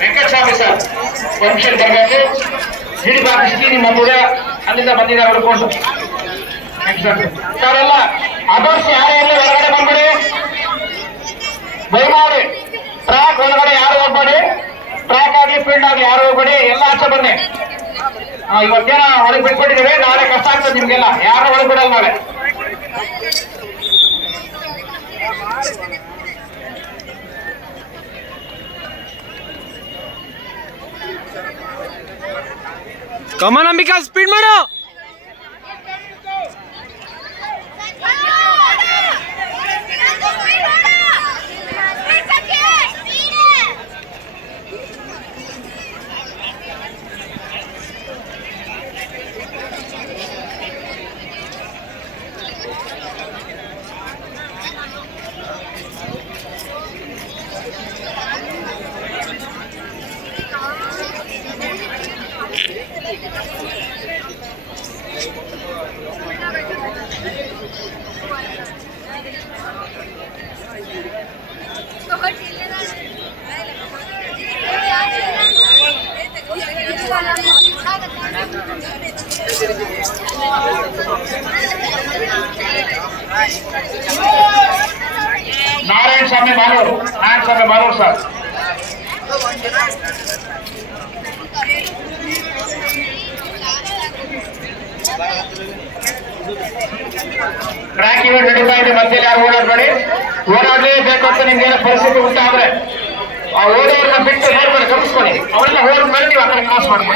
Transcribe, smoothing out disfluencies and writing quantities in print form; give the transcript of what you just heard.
Venkataswamy sir function ಬರಬೇಕು. ಹಿಡಿಬಾರಿಸಿ ನಿಮ್ಮ ಮಗ ಅಲ್ಲಿಂದ ಬಂದಿದ್ದಾರೆ ಹುಡ್ಕೊಂಡು ಸರ್ ಎಲ್ಲ ಅದರ್ಸ್ ಯಾರೆಲ್ಲ ಹೊರಗಡೆ ಬಂದ್ಬಿಡಿ. ದಯಮಾಡಿ ಟ್ರ್ಯಾಕ್ ಒಳಗಡೆ ಯಾರು ಹೋಗ್ಬೇಡಿ. ಟ್ರ್ಯಾಕ್ ಆಗ್ಲಿ ಫೀಲ್ಡ್ ಆಗ್ಲಿ ಯಾರು ಹೋಗ್ಬೇಡಿ. ಎಲ್ಲ ಆಚೆ ಬನ್ನಿ. ಇವತ್ತೇನ ಒಳಗೆ ಬಿಟ್ಬಿಟ್ಟಿದ್ದೀವಿ. ನಾಳೆ ಕಷ್ಟ ಆಗ್ತದೆ ನಿಮ್ಗೆಲ್ಲ. ಯಾರು ಒಳಗೆ ಬಿಡಲ್ಲ ನಾಳೆ. ಕಮನ್ ಅಂಬಿಕಾ ಸ್ಪೀಡ್ ಮಾಡು. ನಾರಾಯಣ ಸ್ವಾಮಿ ಮಾಲೂರು ಸರ್. ಟ್ರ್ಯಾಕ್ ಇವೆಂಟ್ ನಡೀತಾ ಇದೆ. ಮಧ್ಯದಲ್ಲಿ ಯಾರು ಓಡಾಡ್ಬೇಡಿ. ಓಡಾಡ್ಲೇಬೇಕು ಅಂತ ನಿಮ್ಗೆ ಪರಿಸ್ಥಿತಿ ಉಂಟಾದ್ರೆ ಆ ಓಡೋರನ್ನ ಬಿಟ್ಟು ನೋಡ್ಬೇಡಿ, ಗಮನಿಸ್ಕೊಳ್ಳಿ. ಅವೆಲ್ಲ ಓಡ್ ಮೇಲೆ ನೀವು ಆ ಕಡೆ ಕ್ರಾಸ್ ಮಾಡಿ.